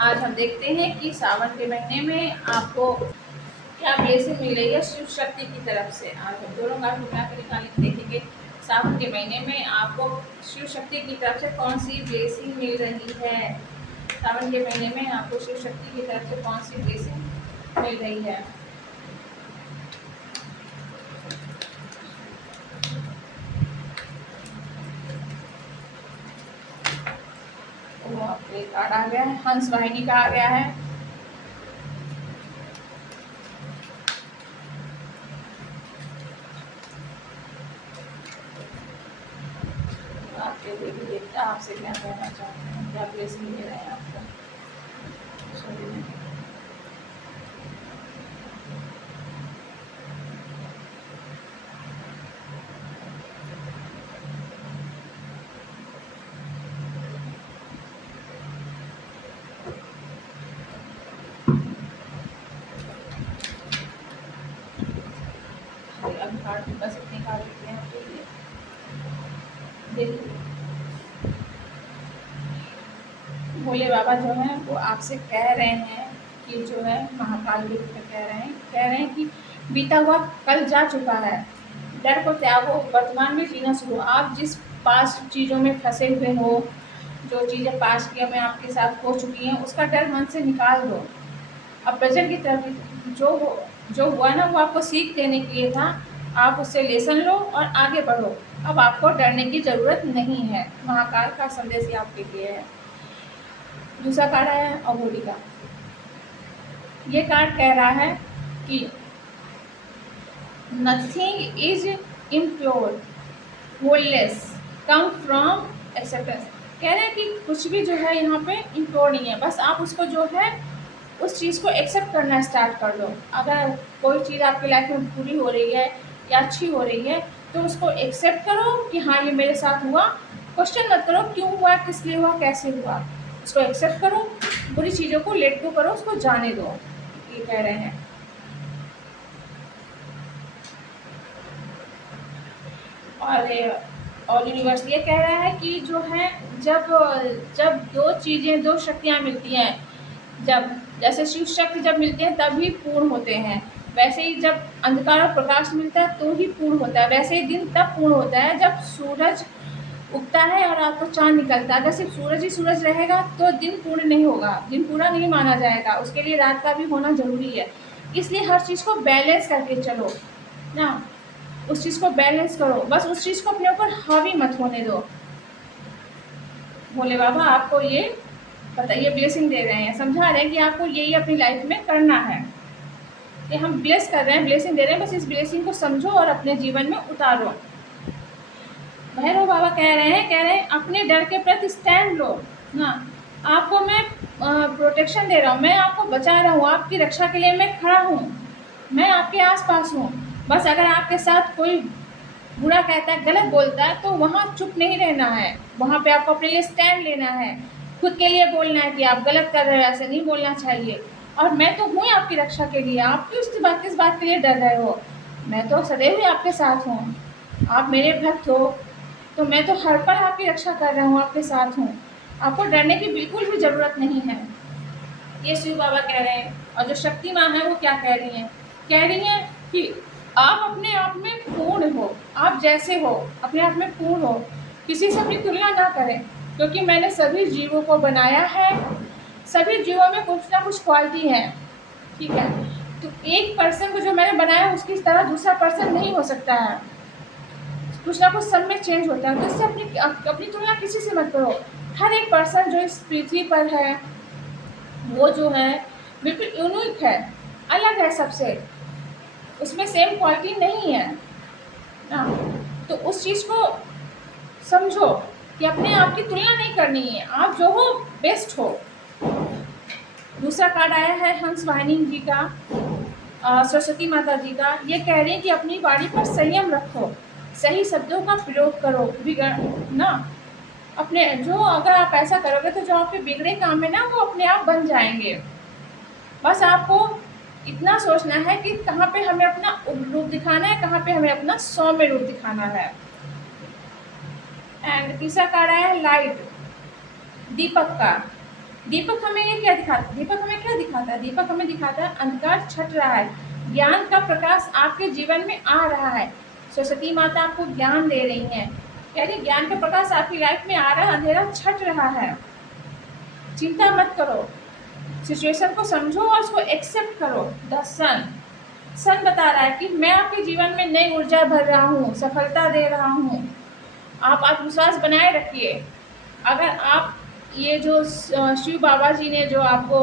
आज हम देखते हैं कि सावन के महीने में आपको क्या ब्लेसिंग मिल रही है शिव शक्ति की तरफ से। आज हम दोनों कार्ड मिला कर निकाल के देखेंगे सावन के महीने में आपको शिव शक्ति की तरफ से कौन सी ब्लेसिंग मिल रही है। सावन के महीने में आपको शिव शक्ति की तरफ से कौन सी ब्लेसिंग मिल रही है। कार्ड आ गया है, हंस वाहिनी का आ गया है। आपके देवी देवता आपसे क्या कहना चाहते हैं, क्या ब्लेसिंग दे रहे हैं आपको। अब कार्ड बस इतने कार्ड लेते हैं आपके लिए। देखिए भोले बाबा जो है वो आपसे कह रहे हैं कि जो है महाकाल रूप में कह रहे हैं कि बीता हुआ कल जा चुका है, डर को त्यागो, वर्तमान में जीना शुरू। आप जिस पास्ट चीज़ों में फंसे हुए हो, जो चीज़ें पास्ट किया में आपके साथ हो चुकी हैं, उसका डर मन से निकाल दो। अब प्रेजेंट की तरफ जो हुआ ना वो आपको सीख देने के लिए था, आप उससे लेसन लो और आगे बढ़ो। अब आपको डरने की ज़रूरत नहीं है। महाकाल का संदेश ही आपके लिए है। दूसरा कार्ड है अघोरी का। ये कार्ड कह रहा है कि nothing is impure wholeness come from acceptance. कह रहे हैं कि कुछ भी जो है यहाँ पे इम्प्योर नहीं है, बस आप उसको जो है उस चीज़ को एक्सेप्ट करना स्टार्ट कर दो। अगर कोई चीज़ आपकी लाइफ में पूरी हो रही है या अच्छी हो रही है तो उसको एक्सेप्ट करो कि हाँ ये मेरे साथ हुआ। क्वेश्चन मत करो क्यों हुआ, किस लिए हुआ, कैसे हुआ। उसको एक्सेप्ट करो, बुरी चीज़ों को लेट गो करो, उसको जाने दो, ये कह रहे हैं। और यूनिवर्स ये कह रहा है कि जो है जब दो चीज़ें, दो शक्तियाँ मिलती हैं, जब जैसे शिव शक्ति जब मिलते हैं तभी पूर्ण होते हैं, वैसे ही जब अंधकार और प्रकाश मिलता है तो ही पूर्ण होता है। वैसे ही दिन तब पूर्ण होता है जब सूरज उगता है और रात को चाँद निकलता है। अगर सिर्फ सूरज ही सूरज रहेगा तो दिन पूर्ण नहीं होगा, दिन पूरा नहीं माना जाएगा। उसके लिए रात का भी होना ज़रूरी है। इसलिए हर चीज़ को बैलेंस करके चलो ना, उस चीज़ को बैलेंस करो, बस उस चीज़ को अपने ऊपर हावी मत होने दो। भोले बाबा आपको ये बताइए ब्लेसिंग दे रहे हैं, समझा रहे हैं कि आपको यही अपनी लाइफ में करना है। ये हम ब्लेस कर रहे हैं, ब्लेसिंग दे रहे हैं, बस इस ब्लेसिंग को समझो और अपने जीवन में उतारो। भैरव बाबा कह रहे हैं अपने डर के प्रति स्टैंड लो ना। आपको मैं प्रोटेक्शन दे रहा हूँ, मैं आपको बचा रहा हूँ, आपकी रक्षा के लिए मैं खड़ा हूँ, मैं आपके आसपास हूँ। बस अगर आपके साथ कोई बुरा कहता है, गलत बोलता है, तो वहाँ चुप नहीं रहना है, वहाँ पे आपको अपने लिए स्टैंड लेना है, खुद के लिए बोलना है कि आप गलत कर रहे हो, ऐसे नहीं बोलना चाहिए। और मैं तो हूँ आपकी रक्षा के लिए, आप क्यों किस बात के लिए डर रहे हो, मैं तो सदैव ही आपके साथ हूँ, आप मेरे भक्त हो, तो मैं तो हर पल आपकी रक्षा कर रहा हूँ, आपके साथ हूँ, आपको डरने की बिल्कुल भी ज़रूरत नहीं है। ये शिव बाबा कह रहे हैं। और जो शक्ति माँ है वो क्या कह रही हैं कि आप अपने आप में पूर्ण हो, आप जैसे हो अपने आप में पूर्ण हो, किसी से अपनी तुलना ना करें, क्योंकि मैंने सभी जीवों को बनाया है, सभी जीवों में कुछ ना कुछ क्वालिटी है, ठीक है। तो एक पर्सन को जो मैंने बनाया उसकी तरह दूसरा पर्सन नहीं हो सकता है, कुछ ना कुछ सब में चेंज होता है। तो इससे अपनी तुलना किसी से मत करो। हर एक पर्सन जो इस पृथ्वी पर है वो जो है बिल्कुल यूनिक है, अलग है सबसे, उसमें सेम क्वालिटी नहीं है ना। तो उस चीज़ को समझो कि अपने आप की तुलना नहीं करनी है, आप जो हो बेस्ट हो। दूसरा कार्ड आया है हंस वाहिनी जी का, सरस्वती माता जी का। ये कह रही हैं कि अपनी वाणी पर संयम रखो, सही शब्दों का प्रयोग करो, ना अपने जो अगर आप ऐसा करोगे तो जो आपके बिगड़े काम है ना वो अपने आप बन जाएंगे। बस आपको इतना सोचना है कि कहाँ पे हमें अपना उग्र रूप दिखाना है, कहाँ पे हमें अपना सौम्य रूप दिखाना है। एंड तीसरा कार्ड आया है लाइट, दीपक का। दीपक हमें ये क्या दिखाता है? दीपक हमें क्या दिखाता है? दीपक हमें दिखाता है अंधकार छट रहा है, ज्ञान का प्रकाश आपके जीवन में आ रहा है। सरस्वती माता आपको ज्ञान दे रही हैं, कह रही ज्ञान का प्रकाश आपकी लाइफ में आ रहा है, अंधेरा छट रहा है। चिंता मत करो, सिचुएशन को समझो और उसको एक्सेप्ट करो। द सन बता रहा है कि मैं आपके जीवन में नई ऊर्जा भर रहा हूँ, सफलता दे रहा हूँ। आप आत्मविश्वास बनाए रखिए। अगर आप ये जो शिव बाबा जी ने जो आपको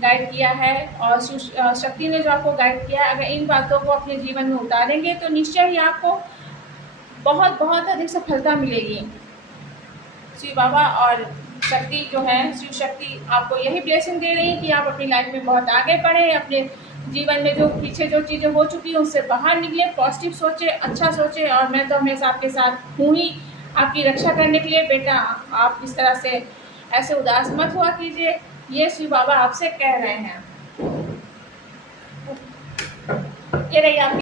गाइड किया है और शिव शक्ति ने जो आपको गाइड किया है, अगर इन बातों को अपने जीवन में उतारेंगे तो निश्चय ही आपको बहुत बहुत अधिक सफलता मिलेगी। शिव बाबा और शक्ति जो है, शिव शक्ति आपको यही ब्लेसिंग दे रही है कि आप अपनी लाइफ में बहुत आगे बढ़ें, अपने जीवन में जो पीछे जो चीज़ें हो चुकी हैं उससे बाहर निकले, पॉजिटिव सोचे, अच्छा सोचे। और मैं तो हमेशा आपके साथ हूँ ही, आपकी रक्षा करने के लिए। बेटा, आप इस तरह से ऐसे उदास मत हुआ कीजिए, ये शिव बाबा आपसे कह रहे हैं। ये रही आपकी